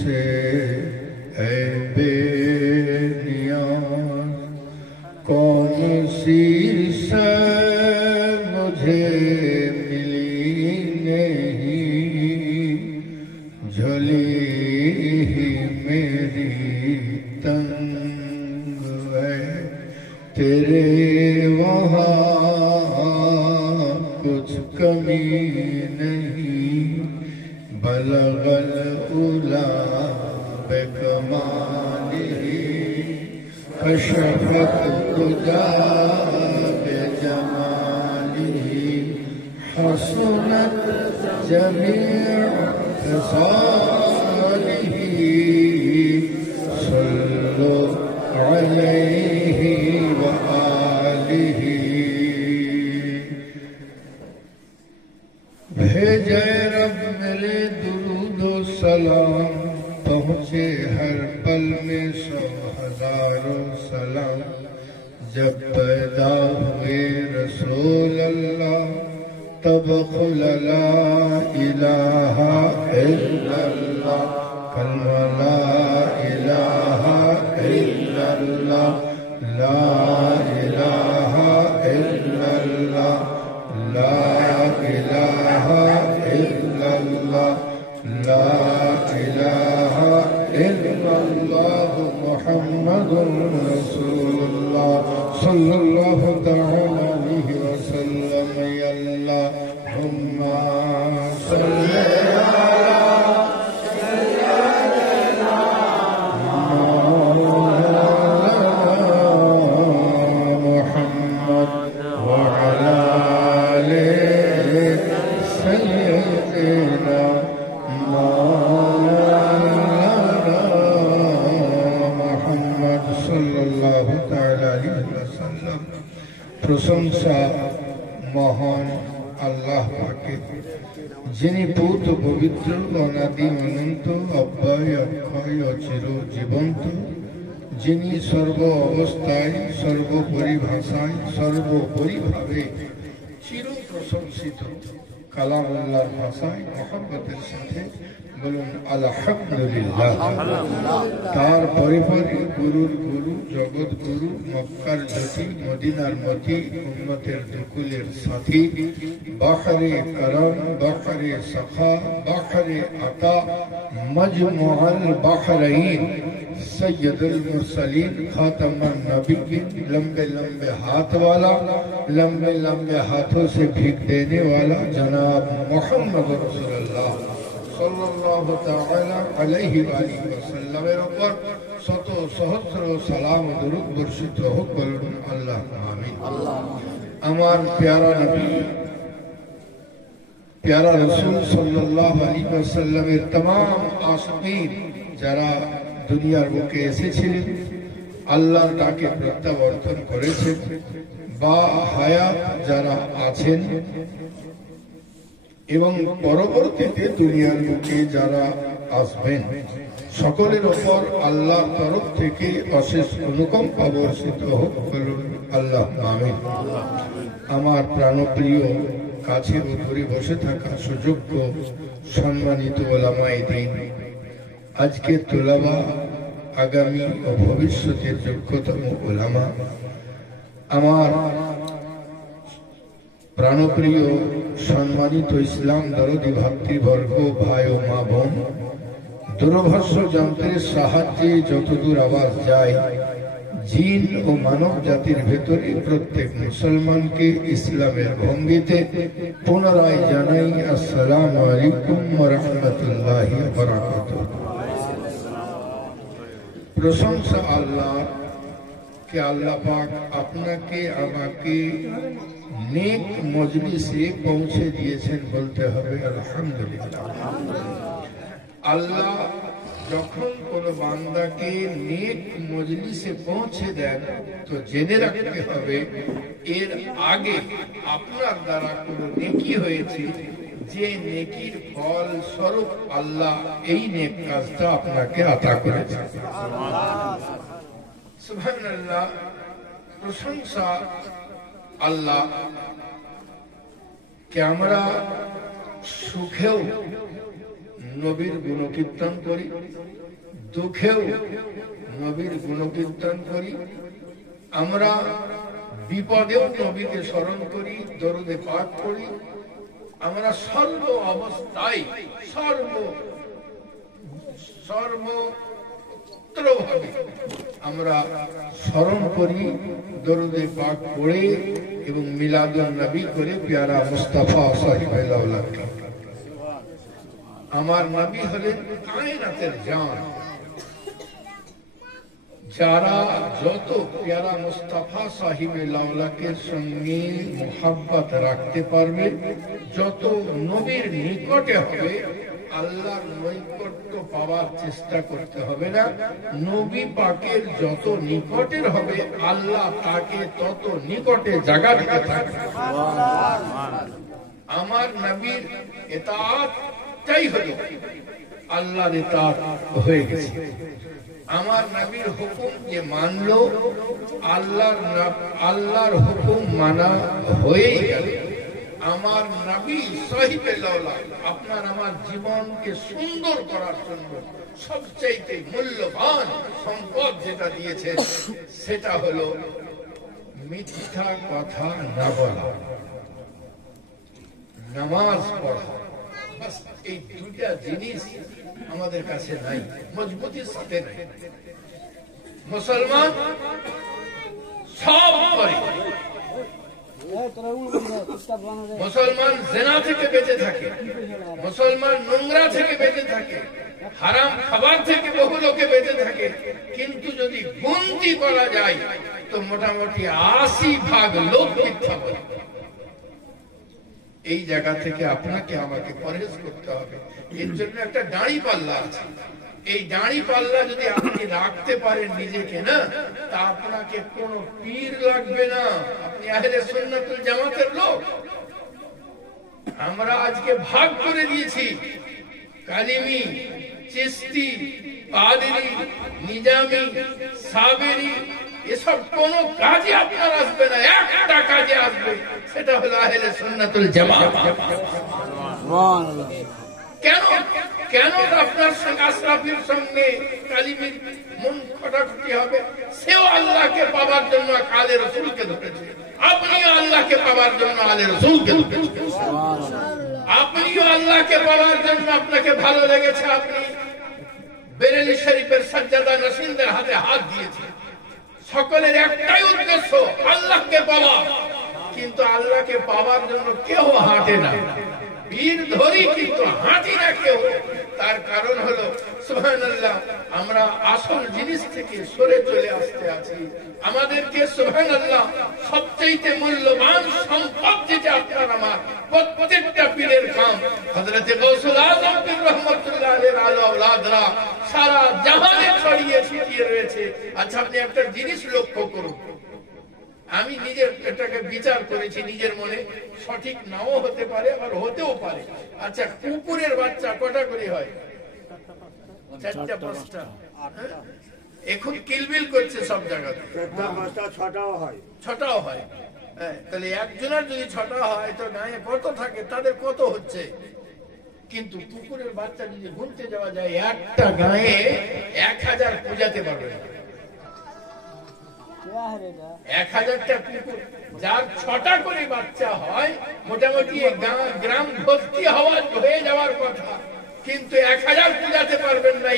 से है बेनियाज, कौन सी से मुझे मिली नहीं, झोली ही मेरी तंग है। तेरे वहाँ कुछ कमी नहीं, बलगल उला बेकमालिही, कशफत तुजा बेजमालिही, हसनत जमीअ ख़िसालिही, सल्लु अलैहि व आलिही। भेजे रब मेरे दुरूदो सलाम, पहुँचे हर पल में 100,000 सलाम। जब पैदा हुए रसूल अल्लाह, तब खुला ला इलाहा इल्लल्लाह, कलमा ला इलाहा इल्लल्लाह, ला इलाहा इल्लल्लाह, ला इलाहा इल्लल्लाह, ला इलाहा इल्लल्लाह, मुहम्मदुर रसूलुल्लाह सल्लल्लाहु तआला अलैहि वसल्लम। या अल्लाहुम्मा सल्ली अला मुहम्मद व अला आले सय्यिदना मौलाना मुहम्मद सल्लल्लाहु तआला अलैहि वसल्लम। प्रशंसा মহান আল্লাহ পাকের, যিনি পূত পবিত্র অনাদি অনন্ত অব্যয় অক্ষয় অচির জীবন্ত, যিনি সর্ব অবস্থায় সর্বোপরি ভাষায় সর্বোপরিভাবে চির প্রশংসিত। কালাম আল্লাহর ভাষায় মহব্বতের সাথে বলুন আলহামদুলিল্লাহ। তার পরে পরে গুরুর গুরু, জগৎ গুরু, মক্কার জ্যোতি, মদিনার মতি, উম্মতের দুকুলের সাথী, বাহরে করম, বাহরে সখা, বাহরে আতা, মজমুআল বাহরাইন, सैयदुल मुरसलीन, खातमुन नबीय्यीन, लंबे लंबे हाथ वाला, लंबे लंबे हाथों से भीख देने वाला जनाब मोहम्मद रसूलुल्लाह सल्लल्लाहु ताआला अलैहि वसल्लम এর উপর শত সহস্র সালাম ও দরুদ বর্ষিত হোক, বলুন আল্লাহুম্মা আমিন। আমার প্যারা নবী, প্যারা রাসূল সাল্লাল্লাহু আলাইহি ওয়াসাল্লামের तमाम আশিকিন যারা দুনিয়ার বুকে এসেছিলেন, আল্লাহর ডাকে প্রত্যাবর্তন করেছেন, বা হায়াত যারা আছেন এবং পরবর্তীতে দুনিয়ার বুকে যারা আসবেন, সকলের ওপর আল্লাহর তরফ থেকে অশেষ অনুকম্পা বর্ষিত হোক, বলুন আল্লাহুম্মা আমিন। আমার প্রাণপ্রিয় কাছের দূরে বসে থাকা সুযোগ্য সম্মানিত ওলামায়ে দ্বীন, আজকে তোলাবা, আগামী ও ভবিষ্যতের যোগ্যতম ওলামা, আমার প্রাণপ্রিয় সম্মানিত ইসলাম দরদি ভাতৃবর্গ, ভাই ও মা বোন, দূরভাষ্য যন্ত্রের সাহায্যে যতদূর আওয়াজ যায়, জিন ও মানব জাতির ভেতরে প্রত্যেক মুসলমানকে ইসলামের ভঙ্গিতে পুনরায় জানাই আসসালামু আলাইকুম ওয়া রাহমাতুল্লাহি ওয়া বারাকাতুহু। প্রশংসা আল্লাহ কে আল্লাহ পাক আপনাকে আমাকে নেক মজলিসে পৌঁছে দিয়েছেন, বলতে হবে আলহামদুলিল্লাহ। আল্লাহ যখন কোন বান্দাকে নেক মজলিসে পৌঁছে দেন, তো জেনে রাখতে হবে এর আগে আপনার দ্বারা কোনো নেকি হয়েছে, যে নেকির ফল স্বরূপ আল্লাহ এই নেক কাজটা আপনাকে আতা করেছে। সুবহানাল্লাহ, প্রশংসা আল্লাহ কে আমরা সুখেও নবীর গুণকীর্তন করি, দুঃখেও নবীর গুণকীর্তন করি, আমরা বিপদেও নবীকে স্মরণ করি, দরুদে পাঠ করি, আমরা সর্ব অবস্থায় সর্বত্রভাবে আমরা স্মরণ করি, দরুদে পাঠ পড়ে এবং মিলাদুন নবী করে পেয়ারা মুস্তাফা সাল্লাল্লাহু। আমার নবী হলেন কায়নাতের জান। যারা যত পেয়ারা মুস্তাফা সাহিবে লাউলাকের সঙ্গে মোহাব্বত রাখতে পারবে, যত নবীর নিকটে হবে, আল্লাহর নৈকট্য পাওয়ার চেষ্টা করতে হবে না। নবী পাকের যত নিকটের হবে, আল্লাহ তাকে তত নিকটে জায়গা দিতে থাকবে। আমার নবীর ইতাআতটাই হলো আল্লাহর ইতাআত হয়ে গেছে। আমার নবীর হুকুম যে মানলো, আল্লাহর হুকুম মানা হয়ে গেল। আমার নবী সাহিবে লাউলা আপনার আমার জীবনকে সুন্দর করার জন্য সবচাইতে মূল্যবান সম্পদ যেটা দিয়েছে, সেটা হলো মিথ্যা কথা না বলা, নামাজ পড়া। বাস এই দুইটা জিনিস আমাদের কাছে নাই, মজবুতির সাথে নাই। মুসলমান সব করে, মুসলমান জিনা থেকে বেঁচে থাকে, মুসলমান নোংরা থেকে বেঁচে থাকে, হারাম খাবার থেকে বহু লোকে বেঁচে থাকে, কিন্তু যদি গন্তি করা যায় তো মোটামুটি ৮০% লোক মিথ্যা বলে। এই জায়গা থেকে আপনাকে আমাকে পরহেজ করতে হবে। এর জন্য একটা দাঁড়ি পাল্লা আছে। এই দাঁড়ি পাল্লা যদি আপনি রাখতে পারেন নিজেকে, না তা আপনাকে কোনো পীর লাগবে না, আপনি আহলে সুন্নাতুল জামাতের লোক। আমরা আজকে ভাগ করে দিয়েছি, কালিমি, চিশতি, কাদেরি, নিজামি, সাবেরি, এসব কোন কাজে আপনার আসবে না। একটা কাজে আসবে, সেটা হলো আহলে সুন্নাতুল জামাত। কেন কেন আপনার সঙ্গে আশরাফির সঙ্গে কালিমির মন খটাখটি হবে? সেও আল্লাহকে পাওয়ার জন্য আলে রসুলকে ধরেছে, আপনিও আল্লাহকে পাওয়ার জন্য আলে রসুলকে ধরেছেন। আপনিও আল্লাহকে পাওয়ার জন্য আপনাকে ভালো লেগেছে, আপনি বেরেলি শরীফের সাজ্জাদা নসিনদের হাতে হাত দিয়েছেন। সকলের একটাই উদ্দেশ্য, আল্লাহকে পাওয়া। কিন্তু আল্লাহকে পাওয়ার জন্য কেউ হাঁটে না, পীর ধরি কিন্তু হাঁটি না কেউ। তার কারণ হলো সুবহানাল্লাহ, আমরা আসল জিনিস থেকে সরে চলে আসতে আছি। আমাদেরকে সুবহানাল্লাহ সবচেয়ে মূল্যবান সম্পদ যেটা আপনার আমার প্রত্যেকটা পীরের কাম, হযরতে গাউসুল আযম পীর রহমাতুল্লাহ আলাইহির আলো আওলাদরা সারা জাহানে ছড়িয়ে ছিটিয়ে রয়েছে। আচ্ছা, আপনি একটা জিনিস লক্ষ্য করুন, আমি নিজের এটাকে বিচার করেছি, নিজের মনে সঠিক নাও হতে পারে, আবার হতেও পারে। আচ্ছা, কুকুরের বাচ্চা কটা করে হয়? ৪টা ৫টা। এখন কিলবিল করছে সব জায়গাতে, ৬টাও হয়। ৬টাও হয়। তাহলে একজনের যদি ৬টা হয় তো গায়ে কত থাকে, তাদের কত হচ্ছে? কিন্তু কুকুরের বাচ্চা যদি গুনতে যাওয়া যায়, একটা গায়ে ১০০০ পূজাতে পারবে না। ১০০০টা কুকুর, যার ৬টা করে বাচ্চা হয়, মোটামুটি গ্রাম ভর্তি হয়ে যাওয়ার কথা, কিন্তু ১০০০ পূজাতে পারবেন না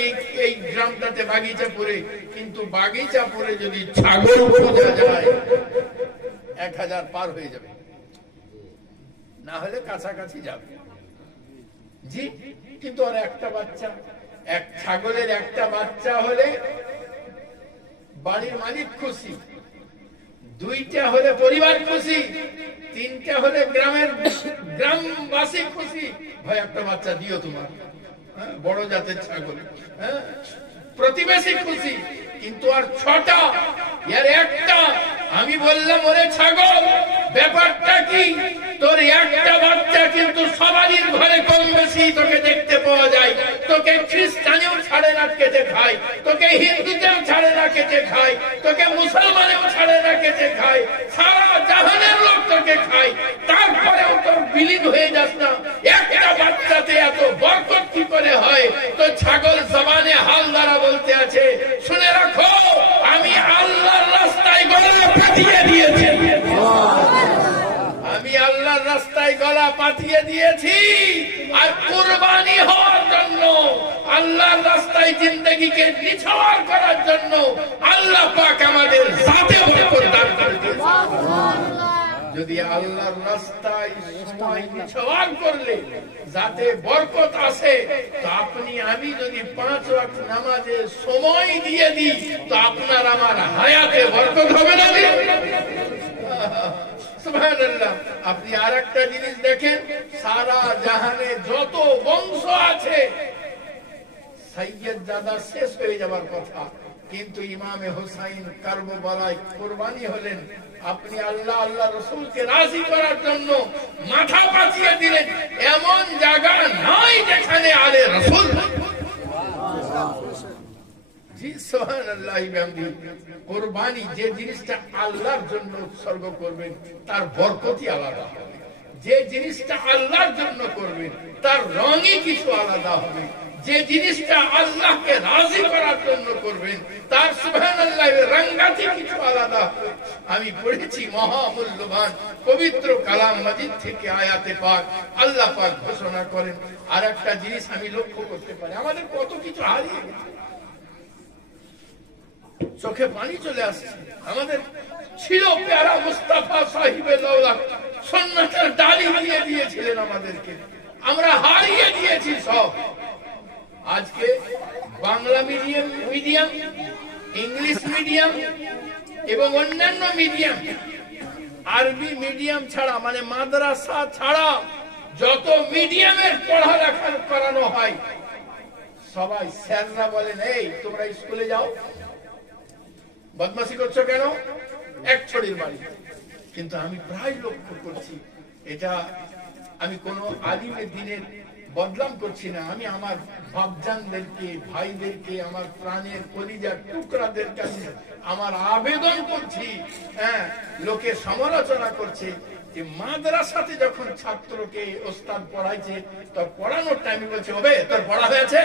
এই গ্রামটাতে বাগিচা পরে। কিন্তু বাগিচা পরে যদি ছাগল পূজা যায়, ১০০০ পার হয়ে যাবে, না হলে কাছাকাছি যাবে। জি, কিন্তু আর একটা বাচ্চা, এক ছাগলের একটা বাচ্চা হলে বাড়ির মালিক খুশি, 2টা হলে পরিবার খুশি, 3টা হলে গ্রামবাসী খুশি। ভাই একটা বাচ্চা দিও তোমার, বড় জাতের ছাগল, প্রতিবেশী খুশি। কিন্তু আর 6টা, এর একটা। আমি বললাম, ওরে ছাগল, ব্যাপারটা কি? তোর একটা বাচ্চা কিন্তু সবারই ঘরে কম বেশি তোকে দেখতে পাওয়া যায়। তোকে খ্রিস্টানেও ছাড়ে না কেটে খায়, তোকে হিন্দুতেও ছাড়ে না কেটে খায়, তোকে মুসলমানেও ছাড়ে না কেটে খায়, সারা জাহানের লোক তোকে খায়, তারপরেও তোর বিলীন হয়ে যাস না। একটা বাচ্চাতে এত বরকত কি করে হয়? তো ছাগল জবানে হাল দ্বারা বলতে আছে, শুনে রাখো আমি আল্লাহর রাস্তায় গলা পাঠিয়ে দিয়েছি, আমি আল্লাহর রাস্তায় গলা পাঠিয়ে দিয়েছি। আর কুরবানি হওয়ার জন্য, আল্লাহর রাস্তায় জিন্দগিকে নিছাওয়ার করার জন্য আল্লাহ পাক আমাদের জাতে বরকত দান করে দিয়েছেন। যদি আল্লাহর রাস্তায় সময় নিছাওয়ার করলে যাতে বরকত আসে, তো আপনি আমি যদি 5 ওয়াক্ত নামাজে সময় দিয়ে দিই, তো আপনার আমার হায়াতে বরকত হবে না? সুবহানাল্লাহ। আপনি আর একটা জিনিস দেখেন, সারা জাহানে যত বংশ আছে সাইয়্যেদজাদা শেষ হয়ে যাবার কথা, কিন্তু ইমামে হুসাইন কারবালায় কুরবানি হলেন। আপনি আল্লাহ আল্লাহ রাসূলকে রাজি করার জন্য মাথা পাতিয়ে দিলেন। এমন জায়গা নাই যেখানে আলে রাসূল। জি সুবহানাল্লাহ। কুরবানি যে জিনিসটা আল্লাহর জন্য উৎসর্গ করবেন তার বরকতই আলাদা হবে, যে জিনিসটা আল্লাহর জন্য করবেন তার রঙই কিছু আলাদা হবে, যে জিনিসটা আল্লাহকে রাজি করার জন্য করবেন তার সুবহানাল্লাহ রঙ্গাতি কিছু আলাদা। আমি পড়েছি মহামূল্যবান পবিত্র কালাম মাজিদ থেকে আয়াতে পাক, আল্লাহ পাক ঘোষণা করেন। আর একটা জিনিস আমি লক্ষ্য করতে পারি, আমাদের কত কিছু হারিয়ে গেছে, চোখে পানি চলে আসছে। আমাদের ছিল প্যারা মুস্তাফা সাহিবে লওলা, সুন্নাতের দাড়ি দিয়ে দিয়েছিলেন আমাদেরকে, আমরা হারিয়ে দিয়েছি সব। আজকে বাংলা মিডিয়াম, ইংলিশ মিডিয়াম এবং অন্যান্য মিডিয়াম, আরবি মিডিয়াম ছাড়া মানে মাদ্রাসা ছাড়া যত মিডিয়ামের পড়ালেখা করানো হয়, সবাই স্যাররা বলেন এই তোমরা স্কুলে যাও, বদমাশি করছো কেন, এক ছড়ির বাড়ি। কিন্তু আমি প্রায় লক্ষ্য করছি, এটা আমি কোন আলিমের দিনের বদনাম করছি না, আমি আমার বাপজানদেরকে, ভাইদেরকে, আমার প্রাণের কলিজার টুকরাদের কাছে আমার আবেদন করছি। হ্যাঁ, লোকে সমালোচনা করছে যে মাদ্রাসাতে যখন ছাত্রকে ওস্তাদ পড়াইছে, তোর পড়ানোর টাইমে বলছে ওবে তোর পড়া হয়েছে।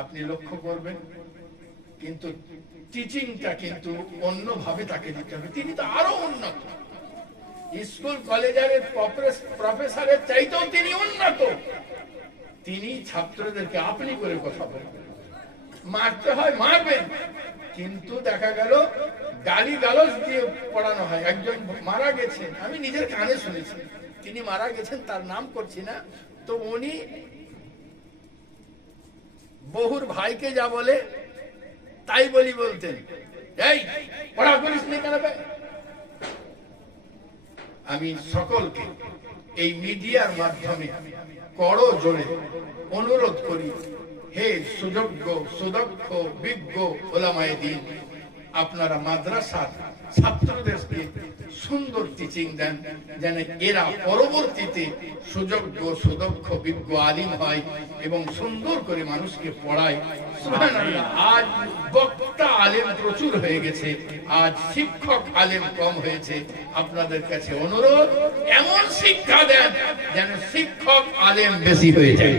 আপনি লক্ষ্য করবেন, কিন্তু টিচিংটা কিন্তু অন্যভাবে তাকে দিতে হবে। তিনি তো আরো উন্নত, স্কুল কলেজের প্রফেসরের চাইতেও তিনি উন্নত। তিনি ছাত্রদেরকে আপনি করে কথা বলবেন, মারতে হয় মারবেন, কিন্তু দেখা গেল গালি গালজ দিয়ে পড়ানো হয়। একজন মারা গেছেন, আমি নিজের কানে শুনেছি, তিনি মারা গেছেন, তার নাম করছি না, তো উনি বহুর ভাইকে যা বলে তাই বলি বলতেন, এই পড়া করিস নি কেন? আমি সকলকে এই মিডিয়ার মাধ্যমে করো জোরে অনুরোধ করি, হে সুযোগ্য সুদক্ষ বিজ্ঞ ওলামায়ে দ্বীন, আপনারা মাদ্রাসার ছাত্রদেরকে সুন্দর টিচিং দেন, যেন এরা পরবর্তীতে সুযোগ্য সুদক্ষ বিজ্ঞ আলিম হয় এবং সুন্দর করে মানুষকে পড়ায়। সুবহানাল্লাহ। আজ বক্তা আলেম প্রচুর হয়ে গেছে, আজ শিক্ষক আলেম কম হয়েছে। আপনাদের কাছে অনুরোধ, এমন শিক্ষা দেন যেন শিক্ষক আলেম বেশি হয়ে যায়।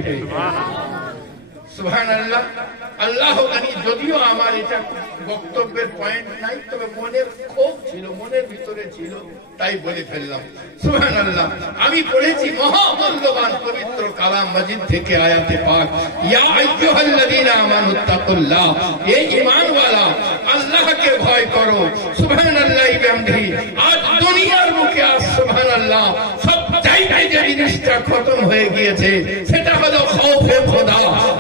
সুবহানাল্লাহ। আল্লাহ জানি, যদিও আমার এটা বক্তব্যের পয়েন্ট নাই, তবে মনের ক্ষোভ ছিল, মনের ভিতরে ছিল, তাই বলে ফেললাম। সুবহানাল্লাহ। আমি পড়েছি মহামূল্যবান পবিত্র কালাম মাজিদ থেকে আয়াতে পাক, ইয়া আইয়ুহাল্লাযীনা আমানুত্তাকুল্লাহ, হে ঈমানওয়ালা আল্লাহকে ভয় করো। সুবহানাল্লাহ বিহামদিহি। আজ দুনিয়ার মুখে আজ সুবহানাল্লাহ সব চাইতে যে জিনিসটা খতম হয়ে গিয়েছে সেটা হলো খৌফে খোদা।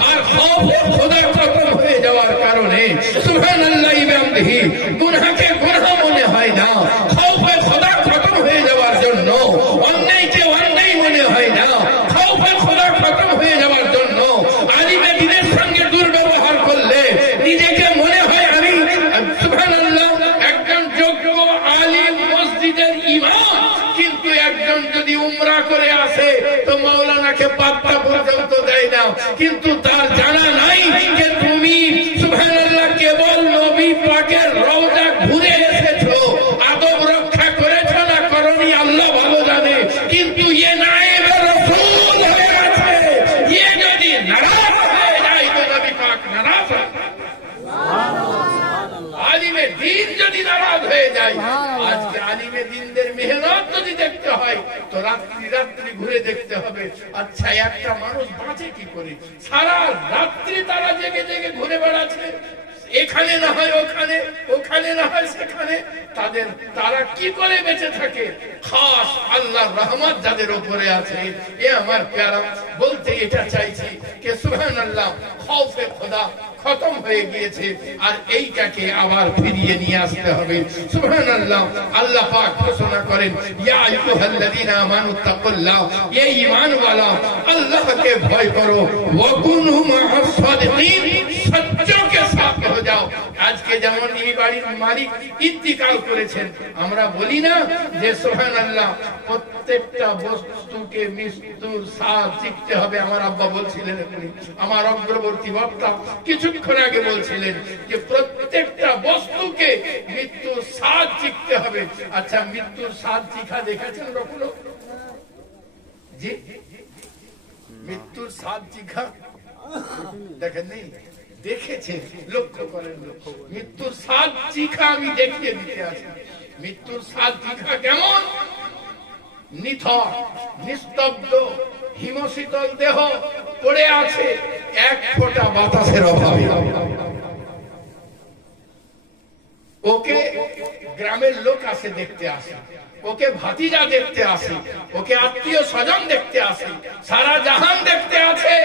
আর খৌফে খোদা খতম হয়ে যাওয়ার কারণে সুবহানাল্লাহ বিহামদিহি গুনাহকে গুনাহ মনে হয় না। খৌফে খোদা খতম হয়ে যাওয়ার জন্য অন্যায়কে অন্যায় মনে হয় না। খৌফে খোদা খতম হয়ে যাওয়ার জন্য আলিমে দ্বীনের সঙ্গে দুর্ব্যবহার করলে নিজেকে মনে হয় আমি সুবহানাল্লাহ একজন যোগ্য আলিম, মসজিদে কিন্তু তার জানা নাই যে তুমি সুবহানাল্লাহ কেবল নবী পাকের রওজা ঘুরে এসেছো, আদব রক্ষা করেছো না করনি আল্লাহ ভালো জানে, কিন্তু এ নায়েবে রাসূল হয়ে আছে। এ যদি নারাজ হয়ে যায় তো নবী পাক নারাজ হয়। আলিমে দ্বীন যদি নারাজ হয়ে যায়, আজকে আলিমে দ্বীনদের মেহনত যদি দেখতে হয় তো রাত্রি রাত্রি ঘুরে দেখতে হবে। আচ্ছা, একটা মানুষ বাঁচে কি করে? সারা রাত্রি তারা জেগে জেগে ঘুরে বেড়াচ্ছে, এখানে না হয় ওখানে, ওখানে না হয় সেখানে। তারা কি করে বেঁচে থাকে? খাস আল্লাহর রহমত যাদের উপরে আছে। এ আমার প্যারা বলতে এটা চাইছি যে সুবহানাল্লাহ, খৌফে খোদা খতম হয়ে গিয়েছে, আর এইটাকে আবার ফিরিয়ে নিয়ে আসতে হবে। সুবহানাল্লাহ, আল্লাহ পাক ঘোষণা করেন, ইয়া আইয়ুহাল্লাযীনা আমানুত্তাকুল্লাহ, এ ঈমানওয়ালা আল্লাহকে ভয় করো, ওয়া কুনু মা'আস সাদিকিন, সচ্চোं के साथ हो जाओ। আজকে যেমন এই বাড়ির মালিক ইন্তিকাল করেছেন, আমরা বলি না যে সুবহানাল্লাহ প্রত্যেকটা বস্তুকে মৃত্যুর স্বাদ শিখতে হবে। আমার আব্বা বলছিলেন, আমার অগ্রবর্তী বক্তা কিছুক্ষণ আগে বলছিলেন যে প্রত্যেকটা বস্তুকে মৃত্যুর স্বাদ শিখতে হবে। আচ্ছা, মৃত্যুর স্বাদ শিখা দেখেছেন কখনো? জি, মৃত্যুর স্বাদ শিখা দেখেন নেই? দেখেছে, লক্ষ্য করেন। মৃত্যুর স্বাদ শিখা আমি দেখিয়ে দিতে আছি। মৃত্যুর স্বাদ শিখা কেমন? নিথর, নিস্তব্ধ, হিমশীতল দেহ পড়ে আছে, এক ফোঁটা বাতাসের অভাবে। ওকে গ্রামের লোক আসে দেখতে আসে, ওকে ভাতিজা দেখতে আসে, ওকে আত্মীয় স্বজন দেখতে আসে, সারা জাহান দেখতে আছে,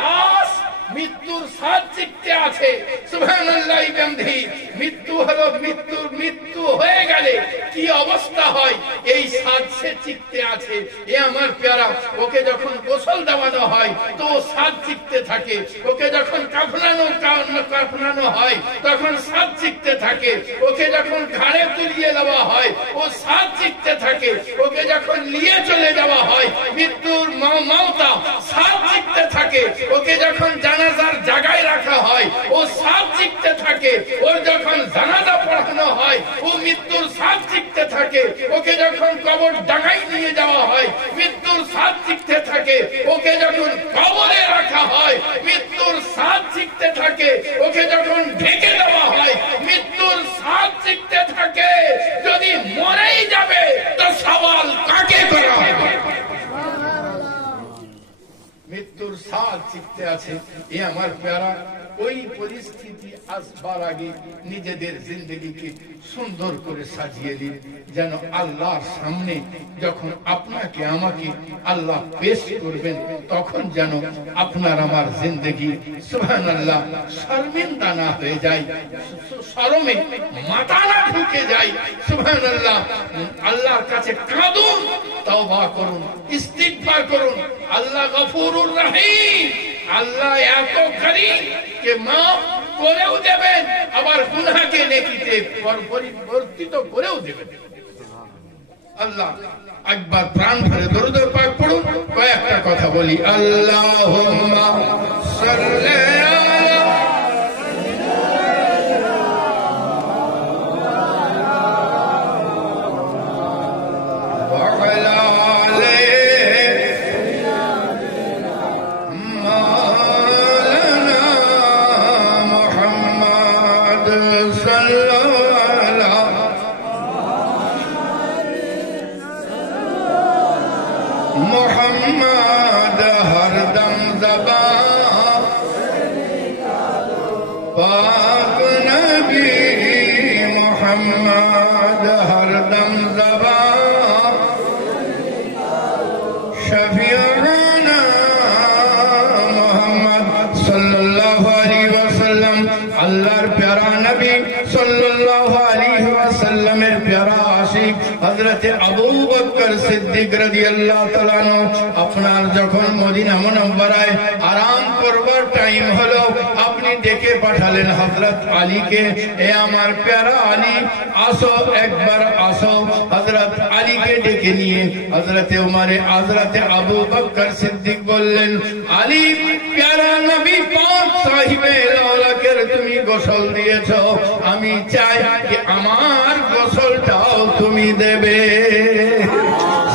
লাশ মৃত্যুর স্বাদ শিখতে আছে। সুবহানাল্লাহ, বন্ধু, মৃত্যু হলো মৃত্যু হয়ে গেলে কি অবস্থা হয় এই স্বাদ সে শিখতে আছে। এ আমার প্যারা, ওকে যখন গোসল দেওয়ানো হয় তো স্বাদ শিখতে থাকে, ওকে যখন কাফনানো হয় তখন স্বাদ শিখতে থাকে, ওকে যখন ঘাড়ে তুলিয়ে দেওয়া হয় ও স্বাদ শিখতে থাকে, ওকে যখন নিয়ে চলে যাওয়া হয় মৃত্যুর মাওতা স্বাদ শিখতে থাকে, ওকে যখন জানাজার জায়গায় রাখা হয় ও স্বাদ শিখতে থাকে, ওর যখন জানাজা পড়ানো হয় ও মৃত্যুর স্বাদ শিখতে থাকে, ওকে যখন কবর ডাঙায় নিয়ে যাওয়া হয় মৃত্যুর স্বাদ শিখতে থাকে, ওকে যখন কবরে রাখা হয় মৃত্যুর স্বাদ শিখতে থাকে, ওকে যখন ঢেকে দেওয়া হয় মৃত্যুর স্বাদ শিখতে থাকে। যদি মরেই যাবে তো সওয়াল কাকে করা হবে? মৃত্যুর স্বাদ শিখতে আছে। এ আমার প্যারা, ওই পরিস্থিতি আসবার আগে নিজেদের জিন্দগিকে সুন্দর করে সাজিয়ে দিন, যেন আল্লাহর সামনে যখন আপনাকে আমাকে আল্লাহ পেশ করবেন তখন যেন আপনার আমার জিন্দগি সুবহানাল্লাহ শর্মিন্দা না হয়ে যায়, শরমে মাথা না ঢুকে যায়। সুবহানাল্লাহ, আল্লাহর কাছে কাঁদুন, তওবা করুন, ইস্তিগফার করুন। আল্লাহ গফুরুর রহিম, আল্লাহ এত করিম যে মাফ করেও দেবেন, আবার গুনাহকে নেকিতে পরিবর্তিত করেও দেবেন। আল্লাহ একবার প্রাণ ভরে দরুদ পাক পড়ুন। কয়েকটা কথা বলি। আল্লাহুম্মা সাল্লি আলা मोहम्मद हरदम ज़बा पाक नबी मोहम्मद हरदम ज़बा शफीअना मोहम्मद सल्लल्लाहु अलैहि वसल्लम। अल्लाहर प्यारा नबी सल्लल्लाहु अलैहि वसल्लमेर प्यारा आशिक हजरत আবু বকর সিদ্দিক রাদিয়াল্লাহু তাআলা আনহু আপনার যখন মদিনা মুনাওয়ারায় আরাম করবার টাইম হলো, আপনি ডেকে পাঠালেন হযরত আলীকে, এ আমার প্যারা আলী আসো, একবার আসো। হযরত আলীকে ডেকে ডেকে নিয়ে হযরতে আবু বকর সিদ্দিক বললেন, আলী প্যারা নবী পাক সাহিবে লালাকের তুমি গোসল দিয়েছো, আমি চাই যে আমার গোসলটাও তুমি দেবে।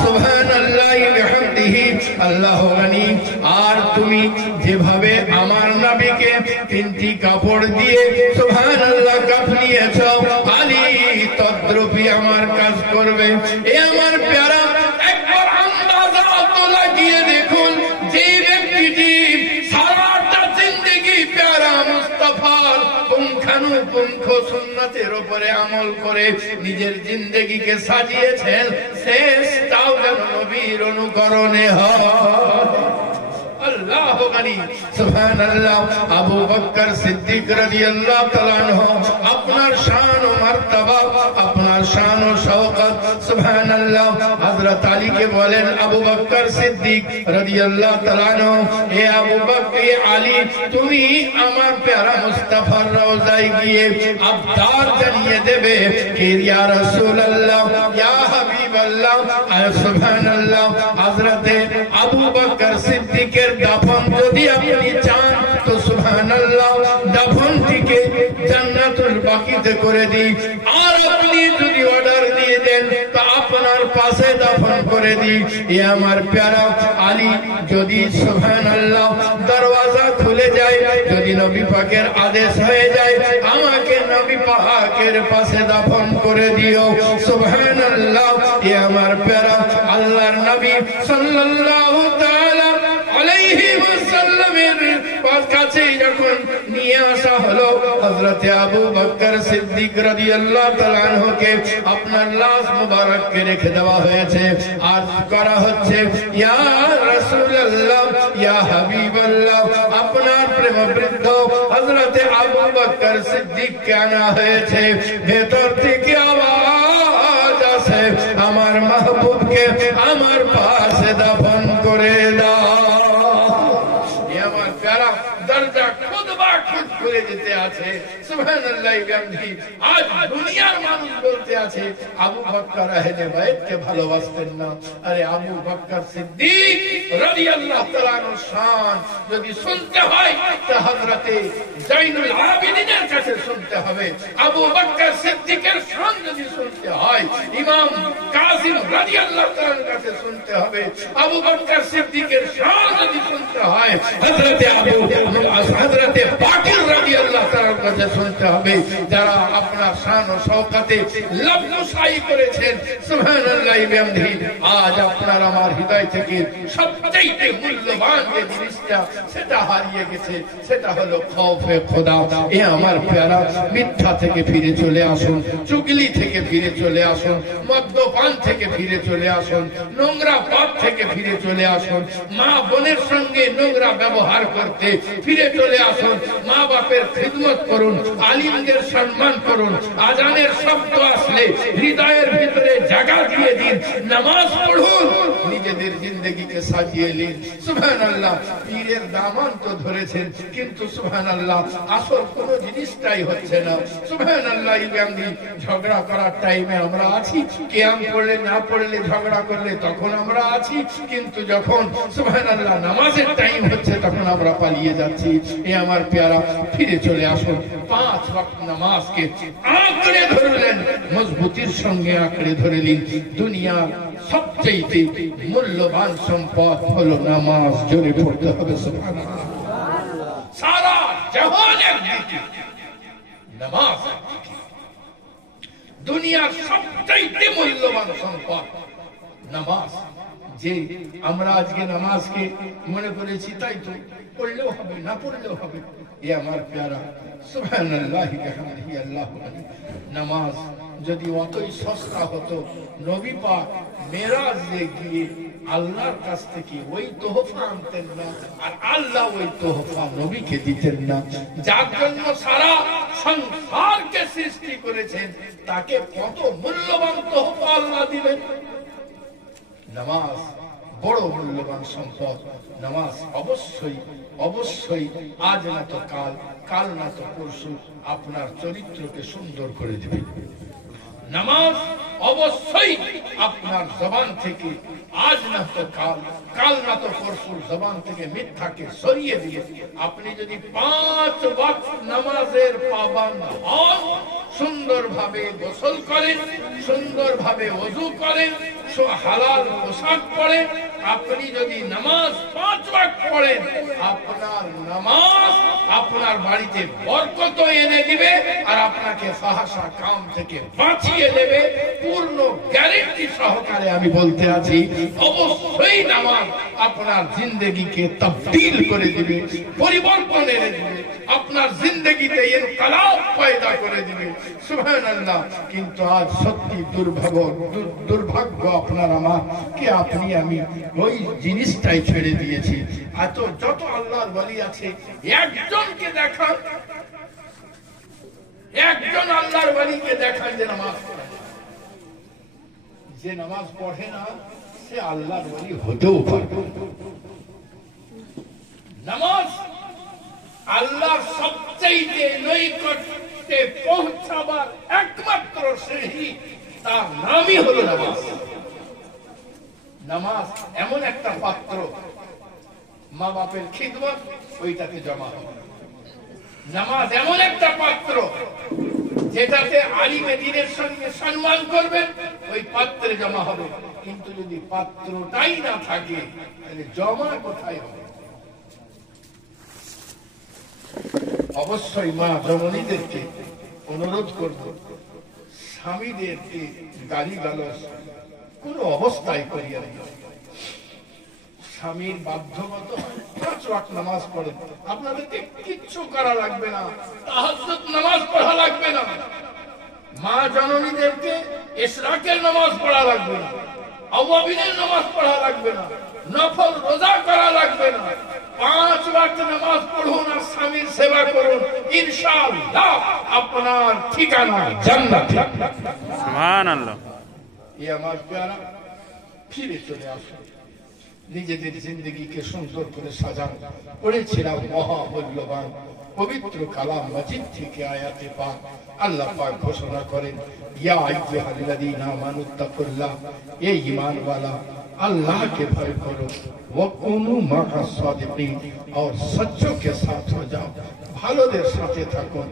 সুবহানাল্লাহি বিহামদিহি, আল্লাহ গনি। আর তুমি যেভাবে আমার নবীকে 3টি কাপড় দিয়ে সুবহানাল্লাহ কাফনিয়েছো, আলী তদ্রূপী আমার কাজ করবে। এ আমার প্যারা একবার আন্দাজা তো লাগিয়ে দেখুন, যে ব্যক্তিটি সারাটা জিন্দেগি প্যারা মুস্তাফার পুঙ্খানুপুঙ্খ সুন্নতের উপরে আমল করে নিজের জিন্দেগিকে সাজিয়েছেন, শেষটাও যেন নবীর অনুকরণে হয়। আল্লাহ গনি, সুবহানাল্লাহ। আবু বকর সিদ্দিক রাদিয়াল্লাহু তাআলা আনহু আপনার শান ও মারতাবা, আপনার শান ও শওকত, সুবহানাল্লাহ। হযরত আলীকে বলেন, আবু বকর সিদ্দিক রাদিয়াল্লাহু তাআলা আনহু, হে আবু বকর, হে আলী, তুমি আমার প্যারা মুস্তাফার রওজায় গিয়ে আবদার জানিয়ে দেবে কে ইয়া রাসূলুল্লাহ, ইয়া হাবিবাল্লাহ, সুবহানাল্লাহ। হযরতে আবু বকর সিদ্দিকের দাফন যদি আপনি চান তো সুবহানাল্লাহ দাফনটিকে জান্নাতুল বাকিতে করে দিই, আর আপনি যদি অর্ডার দিয়ে দেন তো আপনার পাশে দাফন করে দিই। এ আমার প্যারা আলী, যদি সুবহানাল্লাহ দরওয়াজা খুলে যায়, যদি নবী পাকের আদেশ হয়ে যায়, আমাকে নবী পাকের পাশে দাফন করে দিও। সুবহানাল্লাহ। এ আমার প্যারা আল্লাহর নবী সাল্লাল্লাহু তাআলা আলাইহি ওয়াসাল্লামের কাছে যখন নিয়ে আসা হলো, হযরতে আবু বকর সিদ্দিক রাদিয়াল্লাহু তাআলা আনহুকে আপনার লাশ মুবারককে রেখে দেওয়া হয়েছে। আর করা হচ্ছে, ইয়া রাসূলুল্লাহ, ইয়া হাবিবাল্লাহ, আপনার প্রেমবৃদ্ধ হযরতে আবু বকর সিদ্দিককে আনা হয়েছে। ভেতর থেকে আওয়াজ আসে, আমার মাহবুবকে আমার পাশে দাফন করে দাও। দরজা খুদ বা খুদ খুলে যেতে আছে। সুবহানাল্লাহ। আজ দুনিয়ার মানুষ বলতে আছে আবু বকর আহলে বাইতকে ভালোবাসতেন না। আরে আবু বকর সিদ্দিক রাদিয়াল্লাহু তাআলা আনহুর শান যদি শুনতে হয় তা হযরতে জাইনুল আবেদিনের কাছে শুনতে হবে। আবু বকর সিদ্দিকের শান যদি শুনতে হয় ইমাম কাসিম রাদিয়াল্লাহু তাআলার কাছে শুনতে হবে। আবু বকর সিদ্দিকের শান যদি শুনতে হয় হযরতে বাকির রাদিয়াল্লাহু তাআলার কাছে শুনতে হবে, যারা আপনার শান ও শওকতে লবসাই করেছেন। সুবহানাল্লাহ। আজ আপনার আমার হৃদয় থেকে সবচেয়ে মূল্যবান যে জিনিসটা সেটা হারিয়ে গেছে, সেটা হলো খৌফে খোদা। এ আমার প্যারা, মিথ্যা থেকে ফিরে চলে আসুন, চুগলি থেকে ফিরে চলে আসুন, মদ্যপান থেকে ফিরে চলে আসুন, নোংরা পাপ থেকে ফিরে চলে আসুন, মা বোনের সঙ্গে নোংরা ব্যবহার করতে ফিরে চলে আসুন, মা বাপের খিদমত করুন, আলিমদের সম্মান করুন, আজানের শব্দ আসলে হৃদয়ের ভিতরে জায়গা দিয়ে দিন, নামাজ পড়ুন, নিজেদের জিন্দগিকে সাজিয়ে নিন। সুবহানাল্লাহ। পীরের দামান তো ধরেছেন, কিন্তু সুবহানাল্লাহ আসল কোন জিনিসটাই হচ্ছে না। সুবহানাল্লাহ। ঝগড়া করার টাইমে আমরা আছি, কিয়াম পড়লে না পড়লে ঝগড়া করলে তখন আমরা আছি, কিন্তু যখন সুবহানাল্লাহ নামাজের টাইম হচ্ছে তখন আমরা পালিয়ে যাচ্ছি। এ আমার প্যারা, ফিরে চলে আসুন। 5 ওয়াক্ত নামাজকে আঁকড়ে ধরলেন, মজবুতির সঙ্গে আঁকড়ে ধরলেন। দুনিয়ার সবচেয়ে মূল্যবান সম্পদ হলো নামাজ। জোরে পড়তে হবে সুবহানাল্লাহ। সারা জাহান একদিকে, নামাজ একদিকে। দুনিয়ার সবচেয়ে মূল্যবান সম্পদ নামাজ। যে আমরা আজকে নামাজকে মনে করেছি তাই তো পড়লেও হবে, না পড়লেও হবে। এ আমার প্যারা, সুবহানাল্লাহ। নামাজ যদি অতই সস্তা হতো, নবী পাক মেরাজে গিয়ে আল্লাহর কাছ থেকে ওই তোহফা আনতেন না, আর আল্লাহ ওই তোহফা নবীকে দিতেন না। যার জন্য সারা সংসারকে সৃষ্টি করেছেন, তাকে কত মূল্যবান তোহফা আল্লাহ দিবেন। নামাজ বড় মূল্যবান সম্পদ। নামাজ অবশ্যই অবশ্যই আজ না তো কাল, কাল না তো পরশু আপনার চরিত্রকে সুন্দর করে দিবে। নামাজ অবশ্যই আপনার জবান থেকে আজ না তো কাল, কাল না তো পরশুর জবান থেকে মিথ্যাকে সরিয়ে দিয়ে আপনি যদি 5 ওয়াক্ত নামাজের পাবন্দ হন, সুন্দরভাবে গোসল করেন, সুন্দরভাবে ওযু করেন, হালাল পোশাক পরেন, আপনি যদি নামাজ 5 ওয়াক্ত পড়েন, আপনার নামাজ আপনার বাড়িতে বরকত এনে দিবে আর আপনাকে ফাহশা কাম থেকে বাঁচিয়ে দেবে। পূর্ণ গ্যারান্টি সহকারে আমি বলতে আছি, অবশ্যই নামাজ আপনার জিন্দেগিকে তবদীল করে দিবে, পরিবর্তন এনে দিবে, আপনার জিন্দেগিতে ইনকিলাব পয়দা করে দিবে। সুবহানাল্লাহ। কিন্তু আজ সত্যি দুর্ভাগ্য আপনার আমার কি আপনি আমি ওই জিনিসটাই ছেড়ে দিয়েছি। এত যত আল্লাহর ওয়ালি আছে, একজনকে দেখান, একজন আল্লাহর ওয়ালিকে দেখান যে নামাজ পড়ে। যে নামাজ পড়ে না সে আল্লাহর ওয়ালি হতেও পারবে। নামাজ আল্লাহর সবচেয়ে নৈকট্যে পৌঁছাবার একমাত্র সিঁড়ি, তার নামই হলো নামাজ। নামাজ এমন একটা পাত্র, মা বাপের খিদমত ওইটাতে জমা হবে। নামাজ এমন একটা পাত্র যেটাতে আলিমে দ্বীনের সঙ্গে সম্মান করবেন, ওই পাত্রে জমা হবে। কিন্তু যদি পাত্রটাই না থাকে তাহলে জমা কোথায় হবে? অবশ্যই মা জননীদেরকে অনুরোধ করব, স্বামীদেরকে গালিগালাজ কোন অবস্থায় করিয়া নেই। স্বামীর বাধ্যগত 5 ওয়াক্ত নামাজ পড়েন, আপনাদেরকে কিচ্ছু করা লাগবে না, তাহাজ্জুদ নামাজ পড়া লাগবে না। মা জননীদেরকে ইশরাকের নামাজ পড়া লাগবে না, আওয়াবিনের নামাজ পড়া লাগবে না, নফল রোজা করা লাগবে না। 5 ওয়াক্ত নামাজ পড়ুন আর স্বামীর সেবা করুন, ইনশাআল্লাহ আপনার ঠিকানা জান্নাত। সুবহানাল্লাহ। এই আমার প্যারা ফিরে চলে আসুন, নিজেদের জিন্দগিকে সুন্দর করে সাজান। পড়েছিলাম মহামূল্যবান পবিত্র কালাম মাজিদ থেকে আয়াতে পাক। আল্লাহ পাক ঘোষণা করেন, ইয়া আইয়ুহাল্লাযীনা আমানুত্তাকুল্লাহ, এ ঈমানওয়ালা अल्लाह के भय करो, वकुनु मा'as सादिकीन, और सच्चों के साथ हो जाओ, ভালোদের সাথে থাকুন,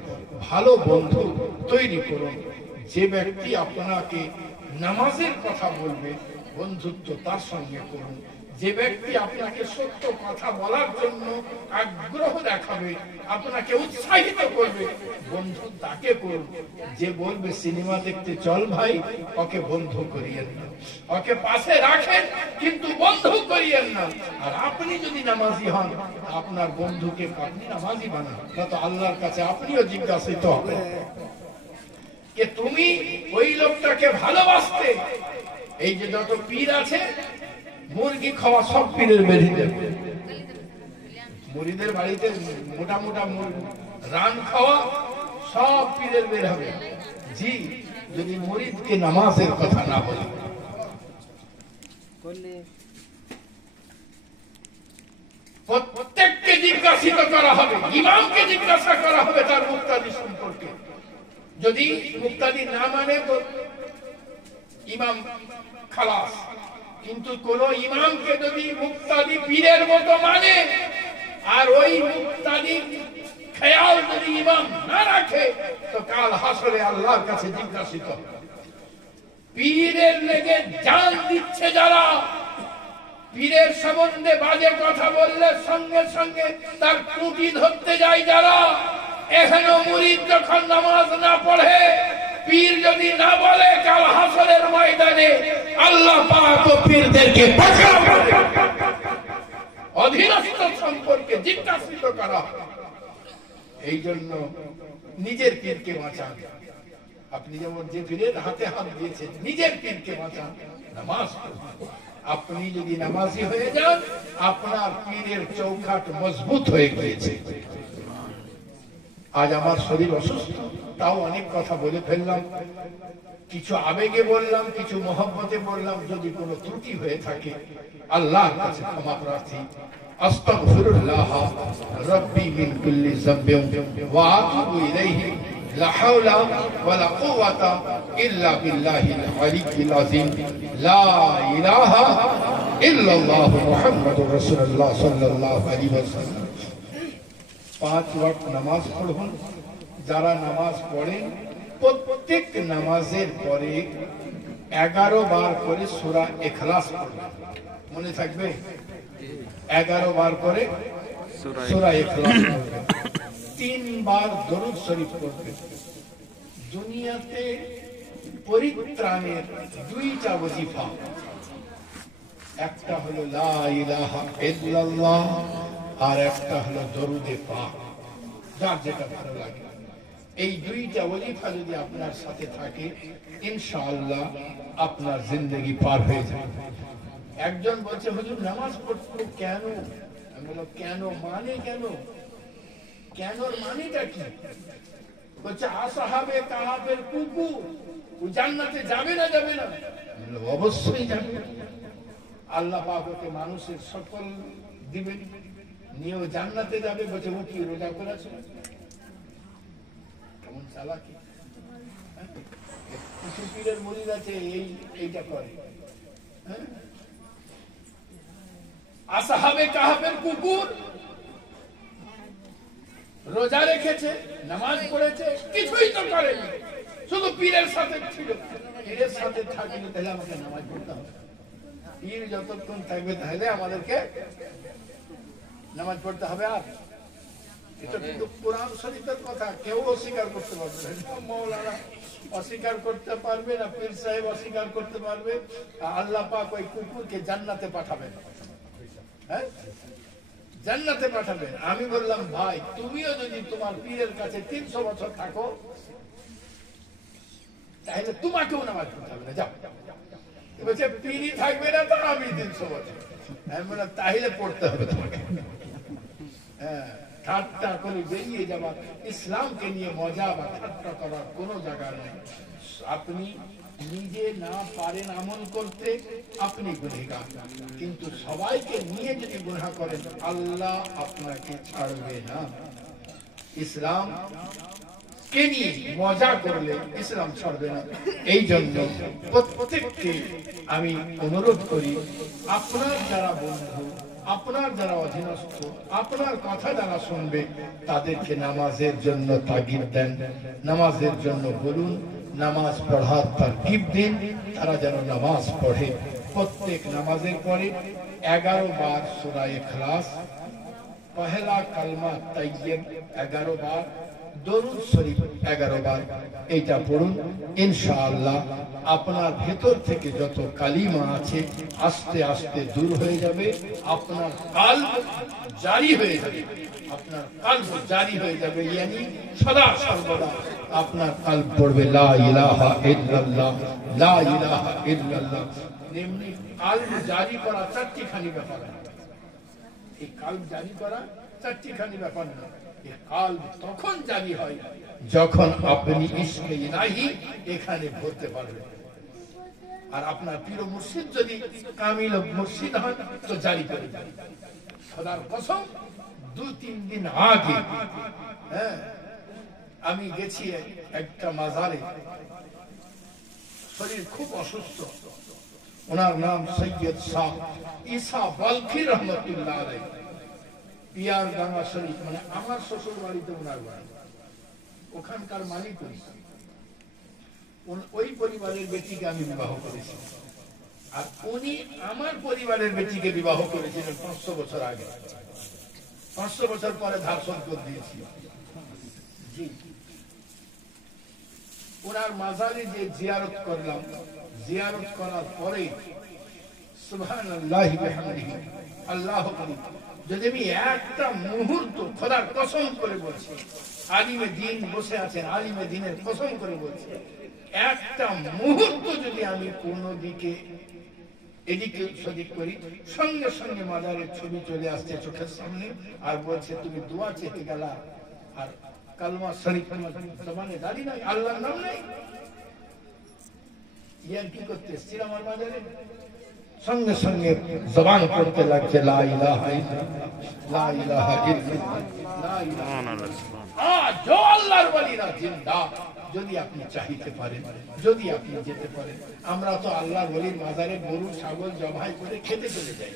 ভালো বন্ধু তৈরি করুন। যে ব্যক্তি আপনাকে নামাজের কথা বলবে, বন্ধুত্ব তার সঙ্গে করুন। যে ব্যক্তি আপনাকে সত্য কথা বলার জন্য আগ্রহ দেখাবে, আপনাকে উৎসাহিত করবে, বন্ধু তাকে করুন। যে বলবে সিনেমা দেখতে চল ভাই, ওকে বন্ধু করিয়েন না, ওকে পাশে রাখেন কিন্তু বন্ধু করিয়েন না। আর আপনি যদি নামাজি হন, আপনার বন্ধুকে আপনি নামাজি বানান, না তো আল্লাহর কাছে আপনিও জিজ্ঞাসিত হবেন যে তুমি ওই লোকটাকে ভালোবাসতে। এই যে যত পীর আছে, মুরগি খাওয়া সব পীরের বেরিয়ে যাবে। মুরিদের বাড়িতে মোটা মোটা রান খাওয়া সব পীরের বের হবে। জি, যদি মুরিদকে নামাজের কথা না বলে। প্রত্যেককে জিজ্ঞাসিত করা হবে, ইমামকে জিজ্ঞাসা করা হবে তার মুক্তাদি সম্পর্কে। যদি মুক্তাদি না মানে তো ইমাম খালাস। কিন্তু কোন ইমামকে যদি মুক্তাদি পীরের মতো মানে আর ওই মুক্তাদি খেয়াল যদি ইমাম না রাখে, তো কাল হাসরে আল্লাহর কাছে জিজ্ঞাসিত হবে। পীরের লেগে জান দিচ্ছে যারা, পীরের সম্বন্ধে বাজে কথা বললে সঙ্গে সঙ্গে তার টুটি ধরতে যায় যারা, এখনো মুরিদ যখন নামাজ না পড়ে, পীর যদি না বলে, কাল হাসরের ময়দানে আল্লাহ পাক পীরদেরকে অধীনস্থ সম্পর্কে জিজ্ঞাসিত করা। এই জন্য নিজের পীরকে বাঁচান। আপনি যেমন যে পীরের হাতে হাত দিয়েছেন, নিজের পীরকে বাঁচান, নামাজ পড়ুন। আপনি যদি নামাজি হয়ে যান, আপনার পীরের চৌকাঠ মজবুত হয়ে গিয়েছে। আজ আমার শরীর অসুস্থ, তাও অনেক কথা বলে ফেললাম, কিছু আবেগে বললাম, কিছু মহব্বতে বললাম। যদি কোনো ত্রুটি হয়ে থাকে আল্লাহর কাছে ক্ষমা প্রার্থী। আস্তাগফিরুল্লাহ রাব্বি মিন কুল্লি যামবিন ওয়া আতুবু ইলাইহি লা হাওলা ওয়ালা কুওয়াতা ইল্লা বিল্লাহিল আলিয়্যিল আযীম লা ইলাহা ইল্লাল্লাহ মুহাম্মাদুর রাসূলুল্লাহ সাল্লাল্লাহু আলাইহি ওয়াসাল্লাম। 5 ওয়াক্ত নামাজ পড়ুন। যারা নামাজ পড়েন প্রত্যেক নামাজের পরে 11 বার করে সূরা ইখলাস পড়বেন। মনে থাকবে? 11 বার করে সূরা ইখলাস পড়বেন। 3 বার দরুদ শরীফ পড়বেন। দুনিয়াতে পরিত্রাণের 2টা ওজিফা, একটা হলো লা ইলাহা ইল্লাল্লাহ আর একটা হলো দরুদে পাক। যার যেটা ভালো লাগে, এই 2টা ওজিফা যদি আপনার সাথে থাকে ইনশাআল্লাহ আপনার জিন্দেগি পার হয়ে যাবে। একজন বলছে হুজুর নামাজ পড়তে কেন? আমি বললাম কেন মানে কেন? কেনর মানেটা কি? বলছে আসহাবে কাহাবের কুকুর ও জান্নাতে যাবে না যাবে না? অবশ্যই যাবে। আল্লাহ পাক ওকে মানুষের সকল দিবেন, নিয়ে ও জান্নাতে যাবে। বলছে ও কি রোজা করেছে? কেমন চালাকি! কিছু পীরের মুরিদ আছে এইটা করে। আসহাবে কাহাবের কুকুর রোজা রেখেছে, নামাজ পড়েছে, কিছুই তো করেনি, শুধু পীরের সাথে ছিল। পীরের সাথে থাকলে তাহলে আমাকে নামাজ পড়তে হবে। পীর যতক্ষণ থাকবে তাহলে আমাদেরকে নামাজ পড়তে হবে। আর এটা কিন্তু কোরআন শরীফের কথা, কেউ অস্বীকার করতে পারবে না। মৌলানা অস্বীকার করতে পারবে না, পীর সাহেব অস্বীকার করতে পারবে। আল্লাহ পাক ওই কুকুরকে জান্নাতে পাঠাবেন। হ্যাঁ, জান্নাতে পাঠাবেন। আমি বললাম ভাই তুমিও যদি তোমার পীরের কাছে 300 বছর থাকো তাহলে তোমাকেও নামাজ পড়তে হবে না, যাও। বলছে পীরই থাকবে না তো আমি 300 বছর। আমি বললাম তাহলে পড়তে হবে তোমাকে। হ্যাঁ, ঠাট্টা করে বেরিয়ে যাওয়া, ইসলামকে নিয়ে মজা বা ঠাট্টা করার কোনো জায়গা নেই। আপনি নিজে না পারেন আমল করতে, আপনি গুনাহগার, কিন্তু সবাইকে নিয়ে যদি গুনাহ করেন আল্লাহ আপনাকে ছাড়বে না। ইসলাম কে নিয়ে মজা করলে ইসলাম ছাড়বে না। এই জন্য প্রত্যেককে আমি অনুরোধ করি, আপনার যারা বন্ধু, আপনার যারা অধীনস্থ, আপনার কথা যারা শুনবে তাদেরকে নামাজের জন্য তাগিদ দেন, নামাজের জন্য বলুন, নামাজ পড়ার তারগিব দিন, তারা যেন নামাজ পড়ে। প্রত্যেক নামাজের পরে 11 বার সূরা ইখলাস, পহেলা কালমা তাইয়্যিব 11 বার, দরুদ শরীফ 11 বার, এইটা পড়ুন। ইনশাআল্লাহ আপনার ভেতর থেকে যত কালিমা আছে আস্তে আস্তে দূর হয়ে যাবে। আপনার কলব জারি হয়ে যাবে, আপনার কলব জারি হয়ে যাবে, यानी সদা সর্বদা আপনার কলব পড়বে লা ইলাহা ইল্লাল্লাহ, লা ইলাহা ইল্লাল্লাহ। এমনি কলব জারি করা 4টি ব্যাপার। এই কলব জারি করা 4টি ব্যাপার না। এই কলব তখন জারি হয় যখন আপনি ইশকে ইলাহি এখানে ভরতে পারবেন। আর আপনার প্রিয় মুর্শিদ যদি কামিল মুর্শিদ হন তো জারি করে দেন। খোদার কসম 2-3 দিন আগে আমি গেছি একটা মাজারে, শরীর খুব অসুস্থ। ওনার নাম সৈয়দ শাহ ঈসা বালখি রহমতুল্লাহ আলাইহি, পিয়ার গাঙ্গা শরীফ, মানে আমার শ্বশুর বাড়িতে ওনার বাড়ি, ওখানকার মালিক। ওই পরিবারের বেটিকে আমি বিবাহ করেছি, আর উনি আমার পরিবারের বেটিকে বিবাহ করেছিলেন 500 বছর আগে। 500 বছর পরে ধার শোধ করে দিয়েছি। জি, ওনার মাজারে যে জিয়ারত করলাম, জিয়ারত করার পরে সুবহানাল্লাহি বিহামদিহি আল্লাহু আকবার, যদি আমি একটা মুহূর্ত খোদার কসম করে বলছি, আলিমে দ্বীন বসে আছেন, আলিমে দ্বীনের কসম করে বলছি, একটা মুহূর্ত যদি আমি কোন দিকে এদিকে সেদিক করি, সঙ্গে সঙ্গে মাজারের ছবি চলে আসছে চোখের সামনে, আর বলছে তুমি দোয়া চেতে গেলা আর কালমা শরীফ জবানে দাঁড়িয়ে নাই, আল্লাহর নাম নেই। ইয়ার কি করতে এসেছিল আমার মাজারে? সঙ্গে সঙ্গে জবান করতে লাগছে লা ইলাহা ইল্লাল্লাহ, লা ইলাহা ইল্লাল্লাহ, লা ইলাহা ইল্লাল্লাহ। जो আল্লাহর ওয়ালিরা জিন্দা, যদি আপনি চাইতে পারেন, যদি আপনি যেতে পারেন। আমরা তো আল্লাহর ওলির মাজারে গরু ছাগল জবাই করে খেতে চলে যাই,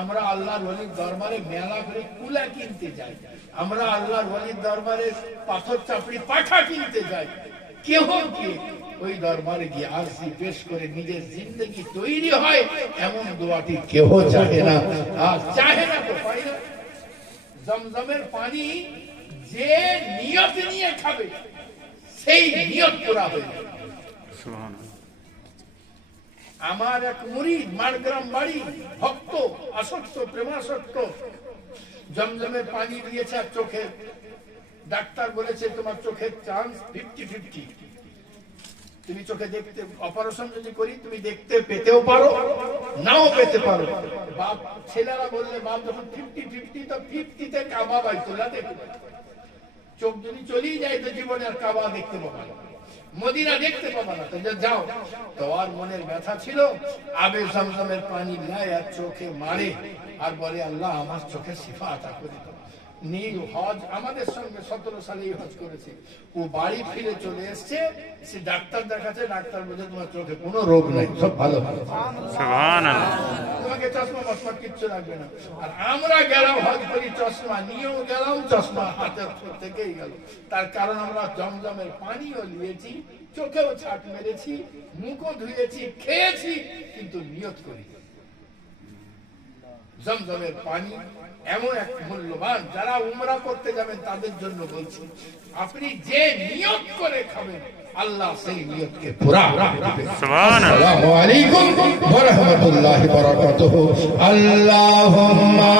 আমরা আল্লাহর ওলির দরবারে মেলা করে কুলা কিনতে যাই, আমরা আল্লাহর ওলির দরবারে পাথর চাপড়ি পাঠা কিনতে যাই। কেহ কে ওই দরবারে গিয়ে আরজি পেশ করে নিজের জিন্দগি তৈরি হয়, এমন দোয়াটি কেহ চাহে না। আর চাহে না তো পাই না। জমজমের পানি যে নিয়ত নিয়ে খাবে সেই নিয়ত পুরা হয়ে যাবে। আমার এক মুরিদ, মারগ্রাম বাড়ি, ভক্ত, আসক্ত, প্রেমাসক্ত, জমজমের পানি দিয়েছে আর চোখে ডাক্তার বলেছে তোমার চোখের চান্স 50-50, তুমি চোখে দেখতে, অপারেশন যদি করি তুমি দেখতে পেতেও পারো নাও পেতে পারো। বাপ ছেলেরা বললে বাপ যখন 50-50 তো 50-তে কাবা বাইতুল্লাহ দেখবে। চোখ যদি চলেই যায় তো জীবনে আর কাবা দেখতে পাবা না, মদিনা দেখতে পাবা না। তো যাও, তোমার মনের ব্যথা ছিল, আবে জমজমের পানি নেয় আর চোখে মারে আর বলে আল্লাহ আমার চোখের শিফা আতা করে দাও। নীল হজ আমাদের সঙ্গে 17 সালে হজ করেছে, ও বাড়ি ফিরে চলে এসছে, সে ডাক্তার দেখাচ্ছে, ডাক্তার বলছে তোমার চোখে কোনো রোগ নাই, সব ভালো ভালো, তোমাকে চশমা মশমা কিচ্ছু লাগবে না। আর আমরা গেলাম হজ করি, চশমা নিয়েও গেলাম, চশমা হাতের থেকেই গেল। তার কারণ আমরা জমজমের পানিও নিয়েছি, চোখেও ছাট মেরেছি, মুখও ধুয়েছি, খেয়েছি, কিন্তু নিয়ত করি। জমজমের পানি এমন এক মূল্যবান, যারা উমরা করতে যাবেন তাদের জন্য বলছি, আপনি যে নিয়ত করে খাবেন আল্লাহ সেই নিয়তকে পুরা করবে। আসসালামু আলাইকুম ওয়া রাহমাতুল্লাহি ওয়া বারাকাতুহু। আল্লাহুম্মা